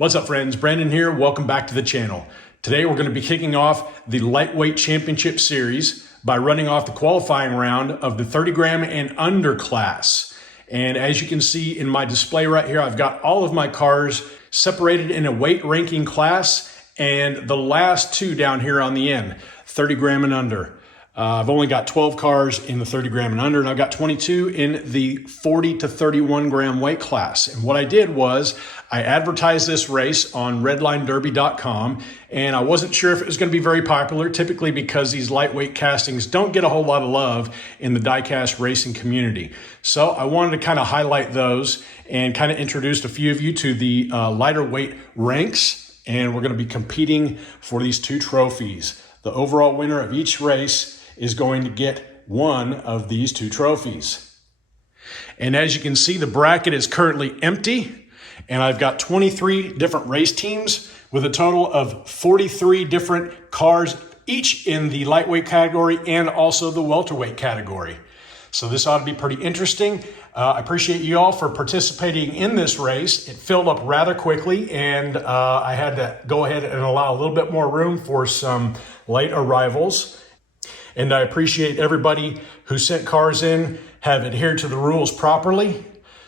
What's up, friends? Brandon here. Welcome back to the channel. Today we're going to be kicking off the Lightweight Championship Series by running off the qualifying round of the 30 gram and under class. And as you can see in my display right here, I've got all of my cars separated in a weight ranking class and the last two down here on the end, 30 gram and under. I've only got 12 cars in the 30 gram and under, and I've got 22 in the 40 to 31 gram weight class. And what I did was I advertised this race on redlinederby.com, and I wasn't sure if it was going to be very popular, typically because these lightweight castings don't get a whole lot of love in the diecast racing community. So I wanted to kind of highlight those and kind of introduce a few of you to the lighter weight ranks, and we're going to be competing for these two trophies. The overall winner of each race is going to get one of these two trophies. And as you can see, the bracket is currently empty, and I've got 23 different race teams with a total of 43 different cars, each in the lightweight category and also the welterweight category. So this ought to be pretty interesting. I appreciate you all for participating in this race. It filled up rather quickly, and I had to go ahead and allow a little bit more room for some late arrivals. And I appreciate everybody who sent cars in have adhered to the rules properly.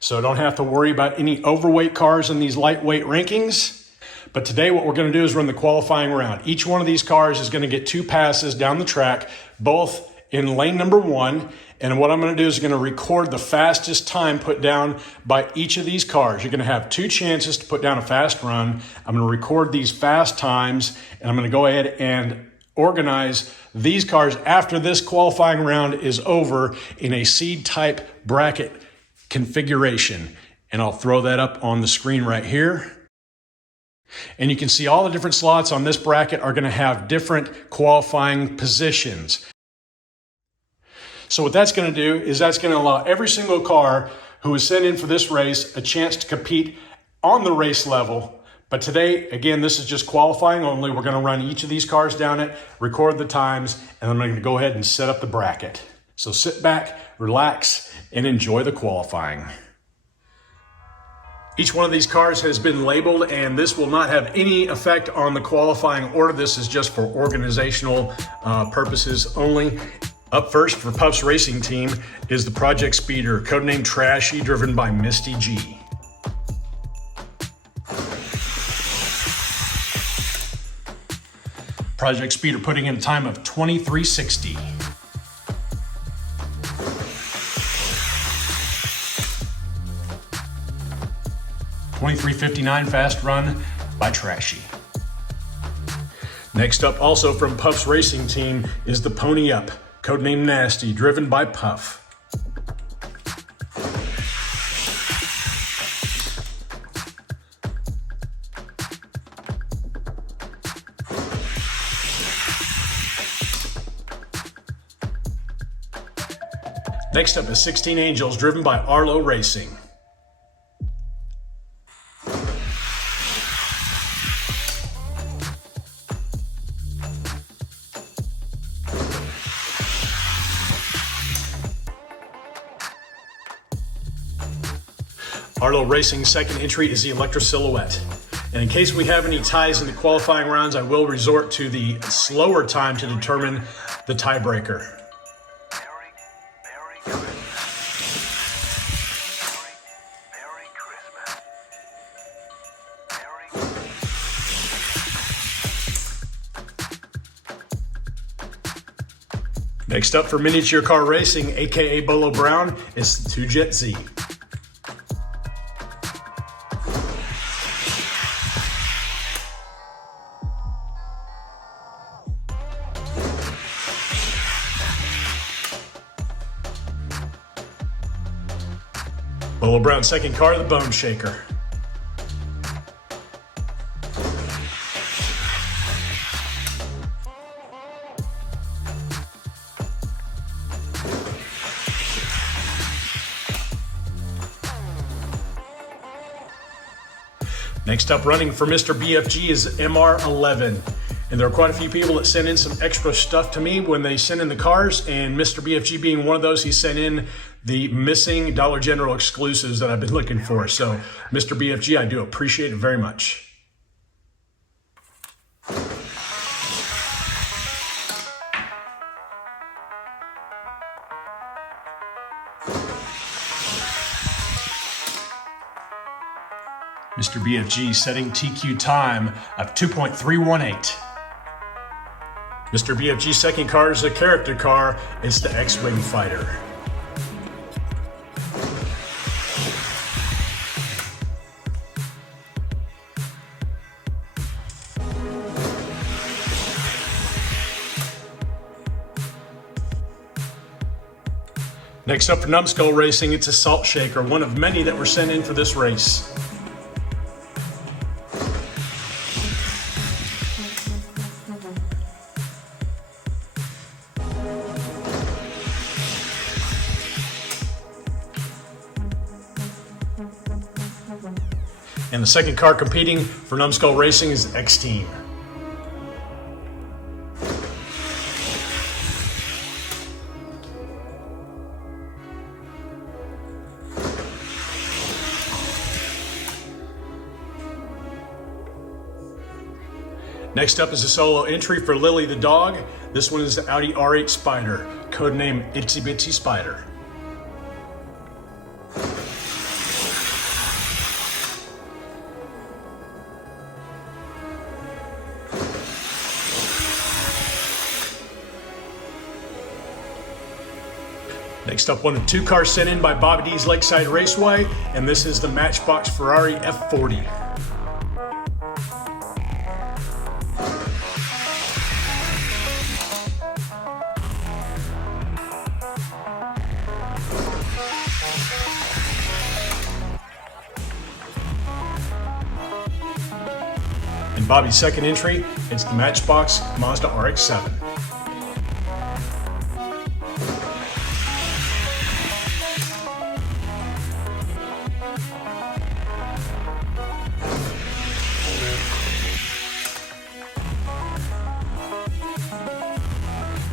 So don't have to worry about any overweight cars in these lightweight rankings. But today what we're going to do is run the qualifying round. Each one of these cars is going to get two passes down the track, both in lane number one. And what I'm going to do is going to record the fastest time put down by each of these cars. You're going to have two chances to put down a fast run. I'm going to record these fast times, and I'm going to go ahead and organize these cars after this qualifying round is over in a seed type bracket configuration. And I'll throw that up on the screen right here. And you can see all the different slots on this bracket are going to have different qualifying positions. So what that's going to do is that's going to allow every single car who is sent in for this race a chance to compete on the race level. But today, again, this is just qualifying only. We're going to run each of these cars down it, record the times, and I'm going to go ahead and set up the bracket. So sit back, relax, and enjoy the qualifying. Each one of these cars has been labeled, and this will not have any effect on the qualifying order. This is just for organizational purposes only. Up first for Puff's racing team is the Project Speeder, codenamed Trashy, driven by Misty G. Project Speeder putting in a time of 23:60. .23:59 fast run by Trashy. Next up, also from Puff's racing team, is the Pony Up, codenamed Nasty, driven by Puff. Next up is 16 Angels, driven by Arlo Racing. Arlo Racing's second entry is the Electra Silhouette. And in case we have any ties in the qualifying rounds, I will resort to the slower time to determine the tiebreaker. Next up for miniature car racing, aka Bolo Brown, is the 2Jet Z. Bolo Brown's second car, the Bone Shaker. Next up, running for Mr. BFG is MR11. And there are quite a few people that sent in some extra stuff to me when they sent in the cars, and Mr. BFG being one of those, he sent in the missing Dollar General exclusives that I've been looking for. So Mr. BFG, I do appreciate it very much. Mr. BFG setting TQ time of 2.318. Mr. BFG's second car is a character car. It's the X-Wing Fighter. Next up for Numbskull Racing, it's a Salt Shaker, one of many that were sent in for this race. And the second car competing for Numbskull Racing is X-Team. Next up is a solo entry for Lily the dog. This one is the Audi R8 Spider, codename Itsy Bitsy Spider. Next up, one of two cars sent in by Bobby D's Lakeside Raceway, and this is the Matchbox Ferrari F40. In Bobby's second entry, it's the Matchbox Mazda RX-7.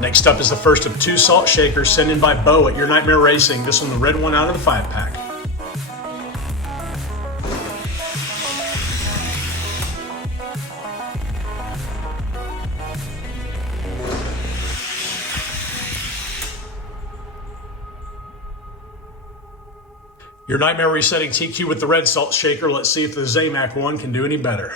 Next up is the first of two Salt Shakers sent in by Bo at Your Nightmare Racing. This one, the red one out of the 5-pack. Your Nightmare resetting TQ with the red Salt Shaker. Let's see if the Zamac one can do any better.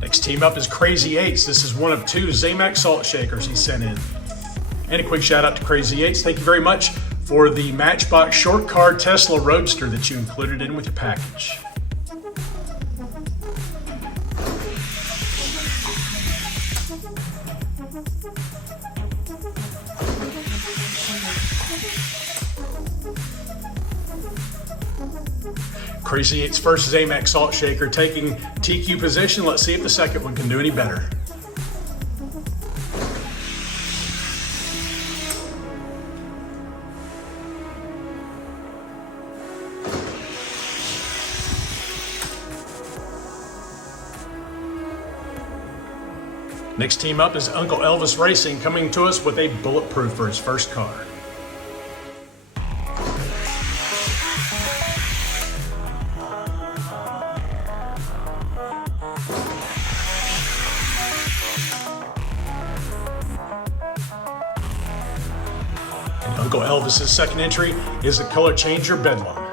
Next team up is Crazy Eights. This is one of two Zamac Salt Shakers he sent in. And a quick shout out to Crazy Eights. Thank you very much for the Matchbox Short Car Tesla Roadster that you included in with your package. Crazy Eight's first Zamac Salt Shaker taking TQ position. Let's see if the second one can do any better. Next team up is Uncle Elvis Racing, coming to us with a Bulletproof for his first car. And Uncle Elvis's second entry is the Color Changer Bedlam.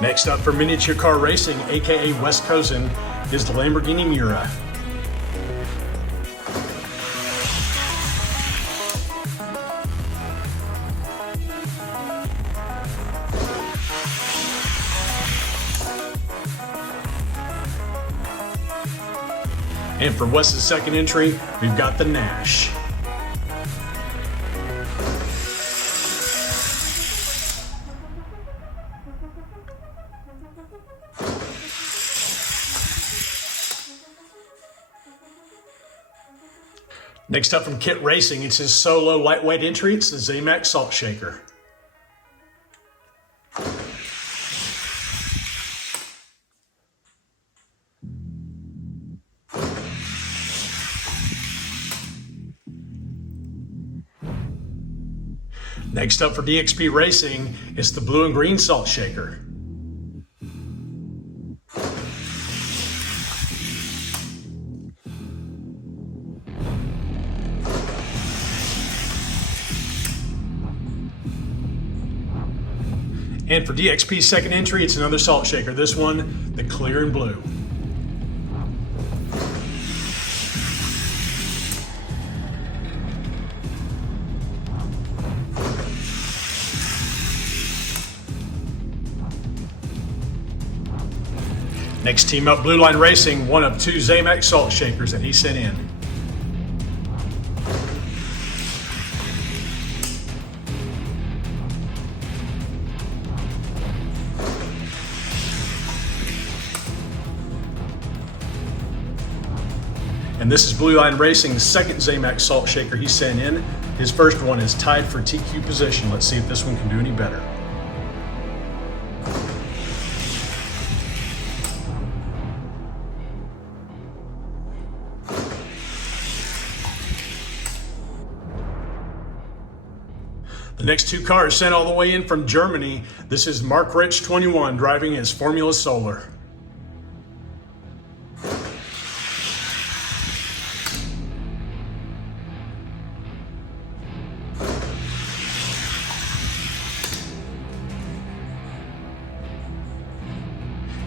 Next up for Miniature Car Racing, aka West Cozen, is the Lamborghini Miura. And for Wes's second entry, we've got the Nash. Next up from Kit Racing, it's his solo lightweight entry. It's the Zamac Salt Shaker. Next up for DXP Racing is the blue and green salt shaker. And for DXP's second entry, it's another salt shaker. This one, the clear and blue. Next team up, Blue Line Racing, one of 2 Zamax salt shakers that he sent in. And this is Blue Line Racing's second Zamax salt shaker he sent in. His first one is tied for TQ position. Let's see if this one can do any better. The next 2 cars sent all the way in from Germany. This is Mark Rich 21 driving his Formula Solar.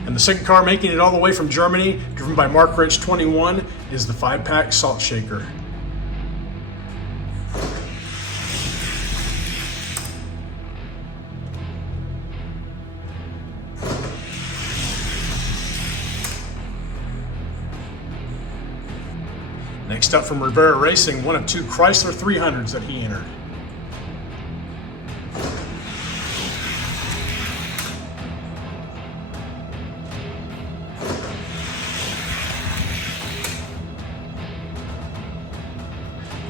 And the second car making it all the way from Germany, driven by Mark Rich 21, is the 5-pack salt shaker. Next up from Rivera Racing, one of 2 Chrysler 300s that he entered.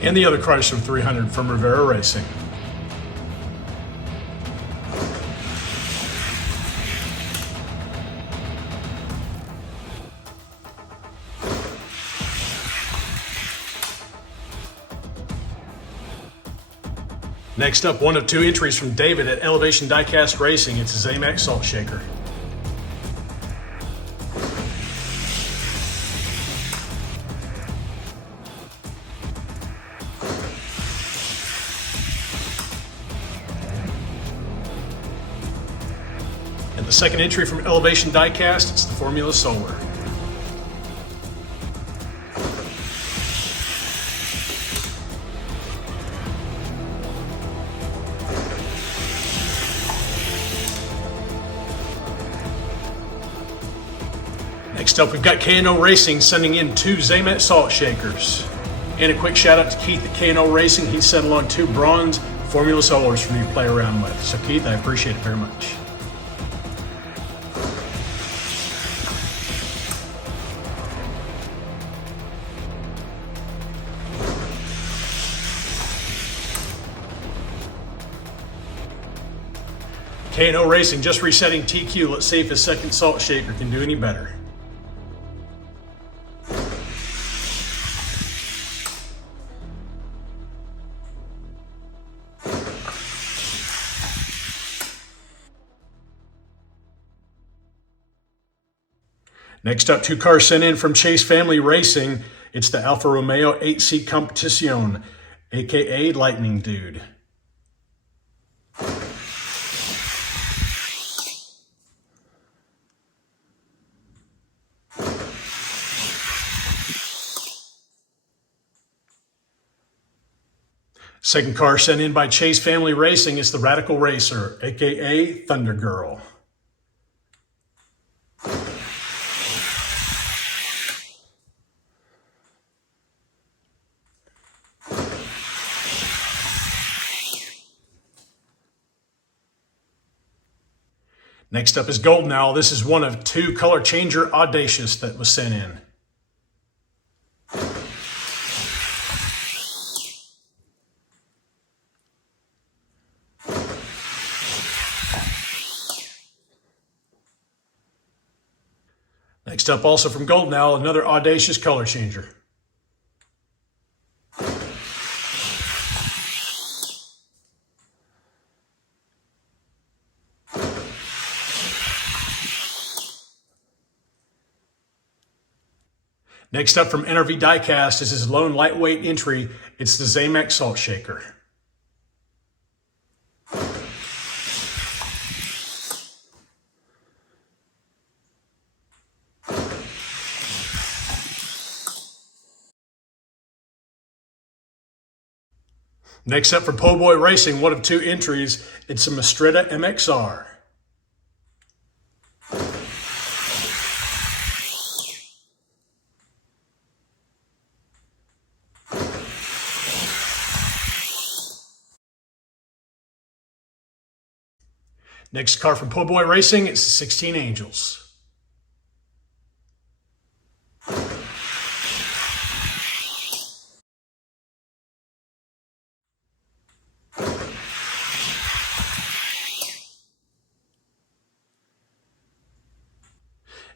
And the other Chrysler 300 from Rivera Racing. Next up, one of 2 entries from David at Elevation Diecast Racing. It's a Zamax salt shaker. And the second entry from Elevation Diecast, it's the Formula Solar. Next up, we've got K&O Racing sending in 2 Zamax salt shakers. And a quick shout out to Keith at K&O Racing. He sent along 2 bronze Formula Solars for me to play around with. So Keith, I appreciate it very much. K&O Racing just resetting TQ. Let's see if his second salt shaker can do any better. Next up, 2 cars sent in from Chase Family Racing. It's the Alfa Romeo 8C Competition, aka Lightning Dude. Second car sent in by Chase Family Racing is the Radical Racer, aka Thunder Girl. Next up is Golden Owl. This is one of 2 Color Changer Audacious that was sent in. Next up, also from Golden Owl, another Audacious Color Changer. Next up from NRV Diecast is his lone lightweight entry. It's the Zamex Salt Shaker. Next up for Po' Boy Racing, one of two entries, it's a Mistretta MXR. Next car from Po' Boy Racing, it's the 16 Angels.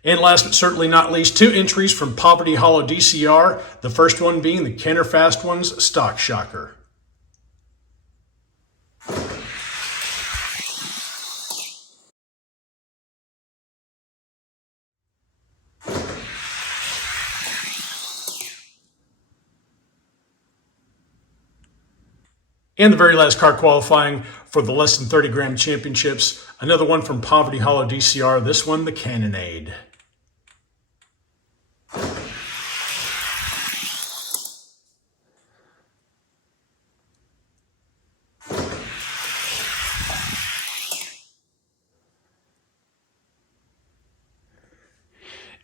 And last but certainly not least, two entries from Poverty Hollow DCR, the first one being the Kenner Fast Ones Stock Shocker. And the very last car qualifying for the less than 30 gram championships, another one from Poverty Hollow DCR, this one the Cannonade.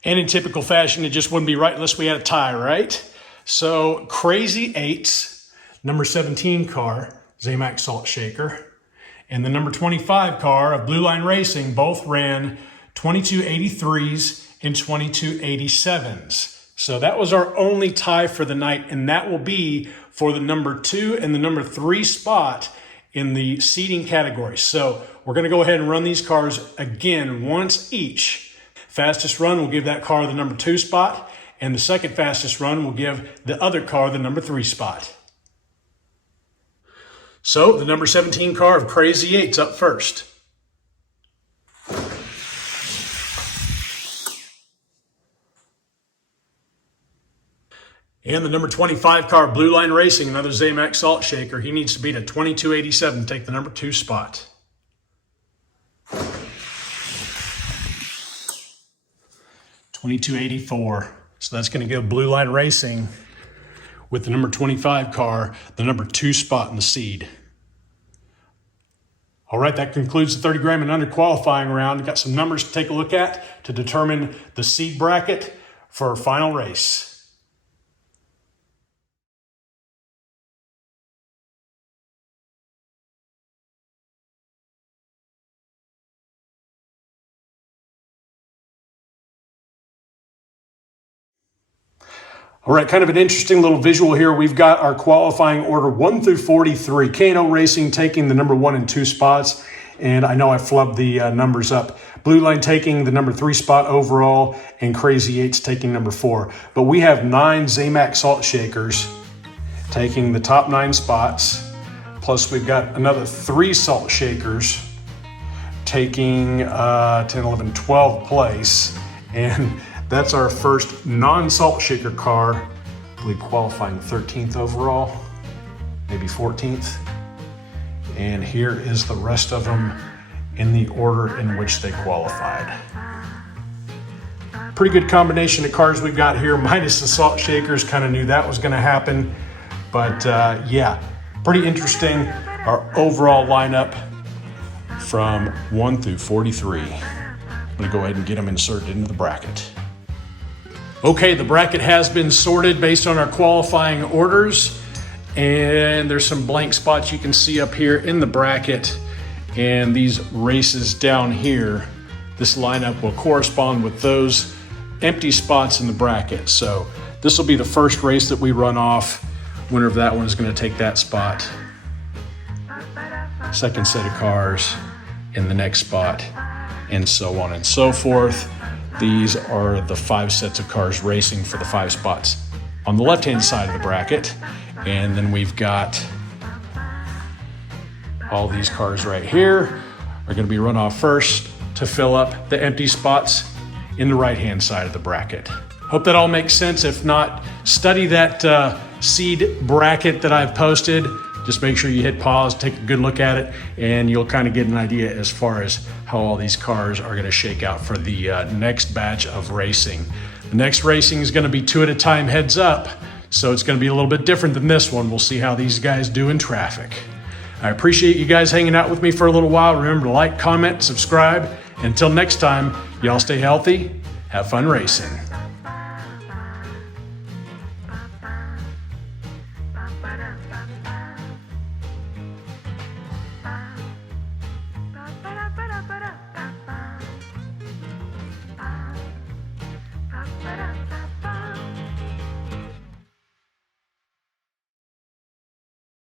And in typical fashion, it just wouldn't be right unless we had a tie, right? So Crazy Eights, number 17 car, Zamex Salt Shaker, and the number 25 car of Blue Line Racing both ran 2283s and 2287s. So that was our only tie for the night, and that will be for the number 2 and the number 3 spot in the seating category. So we're going to go ahead and run these cars again once each. Fastest run will give that car the number 2 spot, and the second fastest run will give the other car the number 3 spot. So the number 17 car of Crazy Eights up first. And the number 25 car, Blue Line Racing, another Zamex Salt Shaker. He needs to beat a 2287 to take the number 2 spot. $22.84. So that's going to give Blue Line Racing with the number 25 car the number 2 spot in the seed. All right, that concludes the 30 gram and under qualifying round. Got some numbers to take a look at to determine the seed bracket for our final race. All right, kind of an interesting little visual here. We've got our qualifying order 1 through 43. K&O Racing taking the number 1 and 2 spots. And I know I flubbed the numbers up. Blue Line taking the number 3 spot overall, and Crazy Eights taking number 4. But we have 9 Zamex Salt Shakers taking the top 9 spots. Plus we've got another 3 Salt Shakers taking 10, 11, 12 place. And that's our first non-salt shaker car, I believe qualifying 13th overall, maybe 14th. And here is the rest of them in the order in which they qualified. Pretty good combination of cars we've got here, minus the salt shakers. Kind of knew that was gonna happen. But yeah, pretty interesting. Our overall lineup from 1 through 43. I'm gonna go ahead and get them inserted into the bracket. Okay, the bracket has been sorted based on our qualifying orders, and there's some blank spots you can see up here in the bracket, and these races down here, this lineup will correspond with those empty spots in the bracket. So this will be the first race that we run off. Winner of that one is going to take that spot. Second set of cars in the next spot, and so on and so forth. These are the 5 sets of cars racing for the 5 spots on the left-hand side of the bracket. And then we've got all these cars right here are going to be run off first to fill up the empty spots in the right-hand side of the bracket. Hope that all makes sense. If not, study that seed bracket that I've posted. Just make sure you hit pause, take a good look at it, and you'll kind of get an idea as far as how all these cars are going to shake out for the next batch of racing. The next racing is going to be 2 at a time heads up, so it's going to be a little bit different than this one. We'll see how these guys do in traffic. I appreciate you guys hanging out with me for a little while. Remember to like, comment, subscribe. Until next time, y'all stay healthy, have fun racing.